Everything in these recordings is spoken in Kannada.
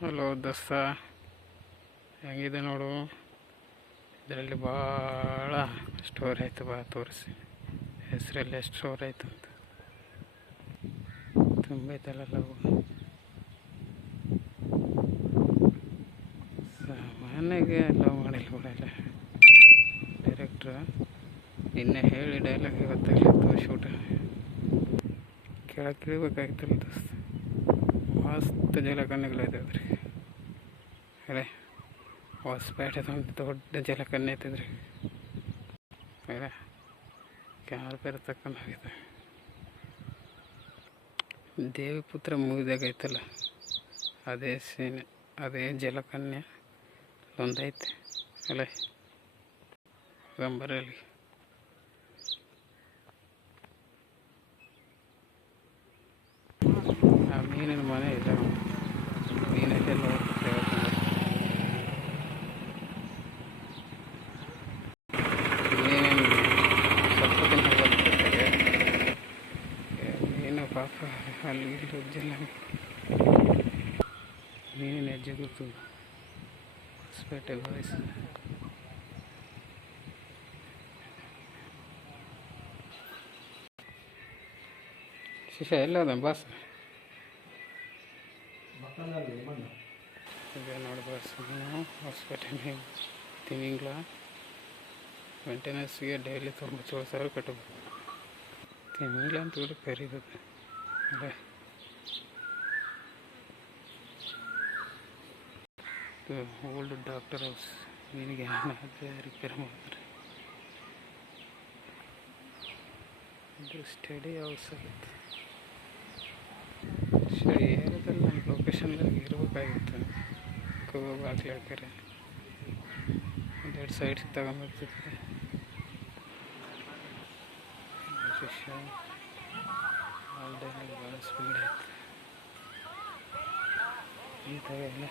ಹಲೋ ದೋಸ್ತ, ಹೆಂಗಿದೆ ನೋಡು. ಇದರಲ್ಲಿ ಭಾಳ ಸ್ಟೋರ್ ಆಯಿತು, ಬಾ ತೋರಿಸಿ ಹೆಸರಲ್ಲಿ ಎಷ್ಟು ಸ್ಟೋರ್ ಆಯಿತು ಅಂತ. ತುಂಬೈತಲ್ಲ ಅವು ಸಾಮಾನ್ಯಗೆ ಲವ್ ಮಾಡಿಲ್ಲ ಬಿಡಲ್ಲ ಡೈರೆಕ್ಟ್ರು. ನಿನ್ನೆ ಹೇಳಿ ಡೈಲಾಗ್ ಗೊತ್ತಾಗಲಿತ್ತು, ಶೂಟ ಕೆಳಗೆ ಇಳಿಬೇಕಾಗಿತ್ತಲ್ಲ ದೋಸ್ತ. ಮಸ್ತ್ ಜಲಕನ್ನೆಗಳೈತದ್ರಿ. ಅರೆ ಹೊಸಪೇಟೆ ಒಂದು ದೊಡ್ಡ ಜಲಕನ್ನೆ ಐತಿದ್ರಿ. ಅರೆ ಕ್ಯಾಮ್ರಾ ಬೇರೆ ತಕ್ಕಂಡು ಹೋಗಿದೆ. ದೇವಿಪುತ್ರ ಮೂವಿದಾಗ ಐತಲ್ಲ ಅದೇ ಸೀನ್, ಅದೇ ಜಲಕನ್ಯೆ ಒಂದೈತೆ ಅಲ್ಲ ಗಂಬರಲ್ಲಿ. ಆ ಮೀನಿನ ಮನೆ ಇಲ್ಲ, ಮೀನಲ್ಲೆಲ್ಲ ಹೋಗ್ತೇವೆ. ಮೀನಿನ ಸ್ವಲ್ಪ ದಿನ ಹೋಗ್ತಿರ್ತಾರೆ. ಮೀನು ಪಾಪ ಅಲ್ಲಿ ಇಲ್ಲಿ ಉಜ್ಜಲ್ಲ, ಮೀನಿನ ಹೆಜ್ಜೆ ಗೊತ್ತು. ಹೊಸಪೇಟೆ ಬಾಯ್ಸ್ ಶಿಶ ಎಲ್ಲ ಅದ ಬಾಸ್. ಈಗ ನೋಡಿ ಬಾಸ್, ಹೊಸಪೇಟೆ ತಿಂಗಳ ಮೇಂಟೆನೆನ್ಸ್ಗೆ ಡೈಲಿ 97,000 ಕಟ್ಟಬೇಕು. ತಿಂಗಳ ಅಂತ ಕೂಡ ಕರೀಬೇಕು ಅಲ್ಲ. ಓಲ್ಡ್ ಡಾಕ್ಟರ್ ಹೌಸ್, ನಿನಗೆ ಏನಾದರೆ ರಿಪೇರ್ ಮಾಡ್ತಾರೆ. ಇದು ಸ್ಟಡಿ ಹೌಸ್ ಆಗುತ್ತೆ. ಏರಿಯಾದಲ್ಲಿ ನನ್ನ ಲೊಕೇಶನ್ದಾಗ ಇರಬೇಕಾಗಿತ್ತು. ಬಾಗಿಲು ಹಾಕ್ಯಾರೆ, ಒಂದೆರಡು ಸೈಡ್ ತಗೊಂಬರ್ತಿದ್ದೆ. ಶಿಷ್ಯ ಆಲ್ರೆಡಿ ಭಾಳ ಸ್ಪೀಡ್ ಆಯ್ತು ಈ ಥರ ಎಲ್ಲ.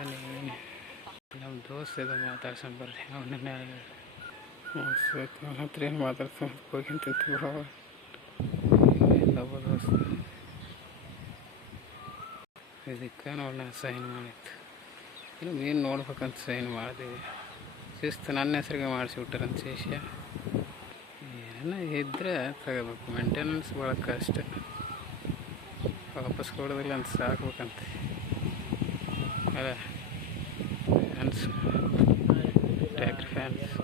ಏನು ನಮ್ಮ ದೋಸ್ತ ಇದು ಮಾತಾಡ್ಸೋಣ ಬರ್ರಿ. ಅವನನ್ನ ಅವನ ಹತ್ರ ಏನು ಮಾತಾಡ್ಸ್ಕೊಂಡು ಹೋಗಿಂತಿತ್ತು ಬರೋ ಎಲ್ಲಬ್ಬ ದೋಸ್ತ. ಇದಕ್ಕೆ ನೋಡೋಣ ಸೈನ್ ಮಾಡಿತ್ತು. ಇನ್ನು ಮೀನು ನೋಡ್ಬೇಕಂತ ಸೈನ್ ಮಾಡಿದ್ವಿ. ಶಿಸ್ತು ನನ್ನ ಹೆಸ್ರಿಗೆ ಮಾಡಿಸಿಬಿಟ್ಟಾರಂತ ಶಿಷ್ಯ. ಏನೋ ಇದ್ದರೆ ತಗೋಬೇಕು, ಮೇಂಟೆನೆನ್ಸ್ ಭಾಳ ಕಷ್ಟ. ವಾಪಸ್ ಕೊಡೋದಿಲ್ಲ ಅಂತ ಸಾಕ್ಬೇಕಂತೆ ಅಲ್ಲ. ಫ್ಯಾನ್ಸ್ ಟ್ಯಾಕ್ಟ್ರಿ ಫ್ಯಾನ್ಸ್